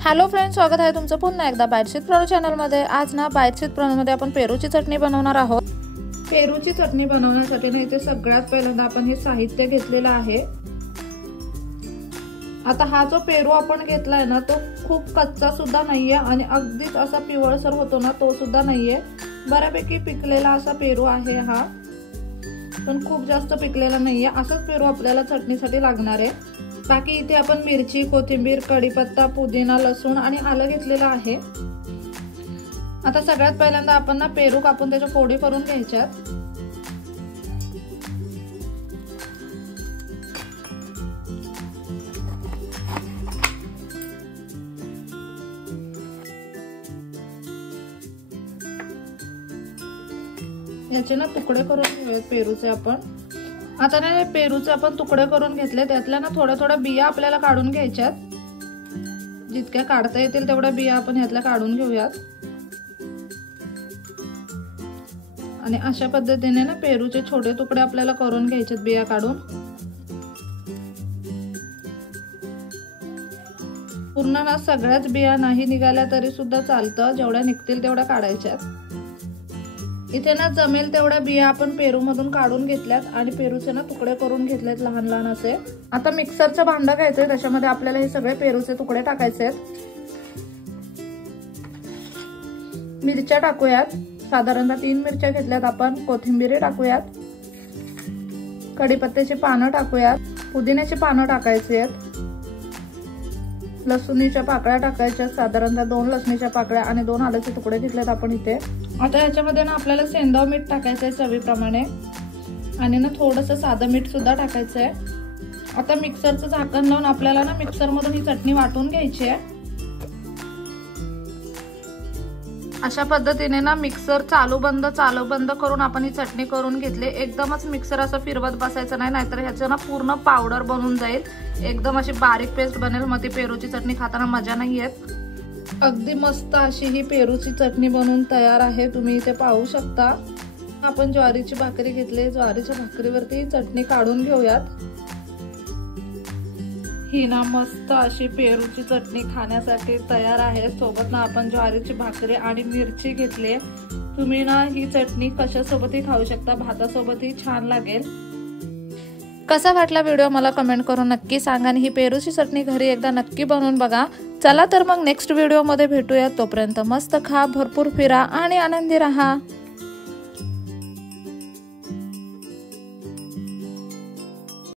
Hello friends, स्वागत आहे तुमचं पुन्हा एकदा बाईटशीट प्रो चॅनलमध्ये। आज ना बाईटशीट प्रोमध्ये आपण पेरूची चटणी बनवणार आहोत। पेरूची चटणी बनवण्यासाठी ना इथे सगळ्यात पहिल्यांदा आपण हे साहित्य घेतलेलं आहे। आता हा जो पेरू आपण घेतलाय ना तो खूप कच्चा सुद्धा नाहीये आणि अगदीच असा पिवळसर होतो ना तो सुद्धा नाहीये, बऱ्यापैकी पिकलेला असा पेरू आहे हा, पण खूप जास्त पिकलेला नाहीये। असाच पेरू आपल्याला चटणीसाठी लागणार आहे। बाकी इथे आपण मिरची, कोथिंबीर, कढीपत्ता, पुदिना, लसूण आणि आलं घेतलेलं आहे। आता सगळ्यात पहिल्यांदा आपण ना पेरू कापून त्याच्या फोडी करून घ्यायच्यात। याचे ना तुकडे करून घेऊयात पेरूचे आपण। आता ना पेरूचे आपण तुकडे करून घेतले, त्यातल्या ना थोड्या थोड्या बिया आपल्याला काढून घ्यायच्यात। जितक्या काढता येतील तेवढ्या बिया आपण यातल्या काढून घेऊयात। आणि अशा पद्धतीने ना पेरूचे छोटे तुकडे आपल्याला करून घ्यायचेत बिया काढून। पूर्ण ना सगळ्याच बिया नाही निघाल्या तरी सुद्धा चालतं, जेवढ्या निघतील तेवढ्या काढायच्यात। इथे ना जमेल तेवढ्या बिया आपण पेरू मधून काढून घेतल्यात आणि पेरूचे ना तुकडे करून घेतलेत लहान लहान असे। आता मिक्सरचं भांडं घ्यायचंय, त्याच्यामध्ये आपल्याला हे सगळे पेरूचे तुकडे टाकायचे आहेत। मिरच्या टाकूयात, साधारणतः 3 मिरच्या घेतल्यात आपण। कोथिंबीर टाकूयात, कढीपत्त्याची पानं टाकूयात, पुदिन्याची पानं टाकायची आहेत, लसूणीच्या पाकळ्या टाकायच्या, साधारणतः 2 लसणीच्या पाकळ्या आणि 2 आल्याचे तुकडे घेतलेत आपण इथे। आता याच्यामध्ये ना आपल्याला सेंधा मीठ टाकायचंय चवीप्रमाणे आणि ना थोडंसं साधं मीठ सुद्धा टाकायचंय। आता मिक्सरचं झाकण लावून आपल्याला ना मिक्सर मधून ही चटणी वाटून घ्यायची आहे। अशा पद्धतीने ना मिक्सर चालू बंद करून आपण ही चटणी करून घेतली। एकदमच मिक्सर असं फिरवत बसायचं नाही, नाहीतर ह्याचं ना पूर्ण पावडर बनून जाईल। एकदम अशी बारीक पेस्ट बनेल, मग ती पेरूची चटणी खाताना मजा नाही येत। अगदी मस्त अशी ही पेरूची चटणी बनवून तयार आहे, तुम्ही इथे पाहू शकता। आपण ज्वारीची भाकरी घेतली, ज्वारीच्या भाकरीवरती चटणी काढून घेऊयात। ही ना मस्त अशी पेरूची चटणी खाण्यासाठी तयार आहे। सोबत ना आपण ज्वारीची भाकरी आणि मिरची घेतली। तुम्ही ना ही चटणी कशासोबतही खाऊ शकता, भातासोबतही छान लागेल। कसा वाटला व्हिडिओ मला कमेंट करून नक्की सांगा आणि ही पेरूची चटणी घरी एकदा नक्की बनवून बघा। चला तर मग नेक्स्ट व्हिडिओ मध्ये भेटूया, तोपर्यंत मस्त खा, भरपूर फिरा आणि आनंदी राहा।